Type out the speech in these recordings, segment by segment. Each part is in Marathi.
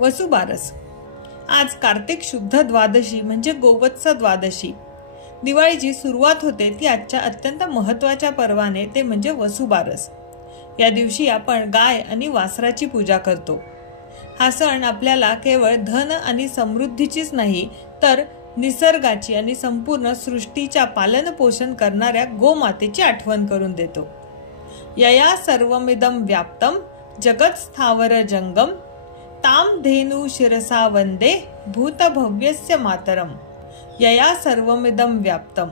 वसुबारस. आज कार्तिक शुद्ध द्वादशी म्हणजे गोवत्स द्वादशी. दिवाळीची सुरुवात होते ती आजच्या अत्यंत महत्त्वाच्या पर्वाने, ते म्हणजे वसुबारस. या दिवशी आपण गाय आणि वासराची पूजा करतो. हा सण आपल्याला केवळ धन आणि समृद्धीचीच नाही, तर निसर्गाची आणि संपूर्ण सृष्टीच्या पालन पोषण करणाऱ्या गोमातेची आठवण करून देतो. यया सर्वमिदं व्याप्तम जगत स्थावर जंगम ताम धेनू शिरसा वंदे भूतभव्यस्य मातरम. यया सर्वमिदं व्याप्तम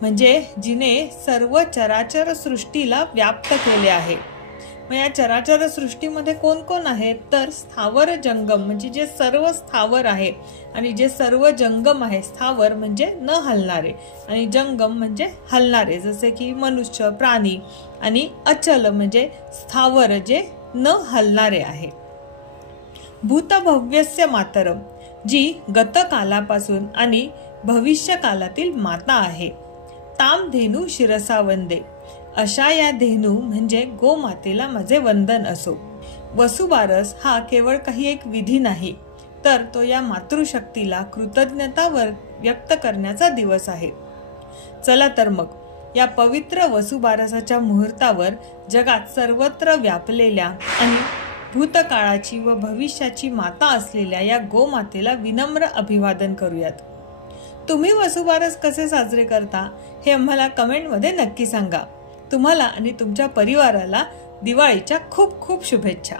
म्हणजे जिने सर्व चराचर सृष्टीला व्याप्त केले आहे. मग या चराचर सृष्टीमध्ये कोण कोण आहेत, तर स्थावर जंगम म्हणजे जे सर्व स्थावर आहे आणि जे सर्व जंगम आहे. स्थावर म्हणजे न हलणारे आणि जंगम म्हणजे हलणारे, जसे की मनुष्य, प्राणी, आणि अचल म्हणजे स्थावर जे न हलणारे आहे. भूतभव्यस्य मातरम जी गतकालापासून आणि भविष्य कालातील माता आहे. ताम धेनू शिरसा वंदे अशा या धेनू म्हणजे गोमातेला माझे वंदन असो. वसुबारस हा केवळ काही एक विधी नाही, तर तो या मातृशक्तीला कृतज्ञता व्यक्त करण्याचा दिवस आहे. चला तर मग या पवित्र वसुबारसाच्या मुहूर्तावर जगात सर्वत्र व्यापलेल्या आणि भूतकाळाची व भविष्याची माता असलेल्या या गोमातेला विनम्र अभिवादन करूयात. तुम्ही वसुबारस कसे साजरे करता हे आम्हाला कमेंटमध्ये नक्की सांगा. तुम्हाला आणि तुमच्या परिवाराला दिवाळीच्या खूप खूप शुभेच्छा.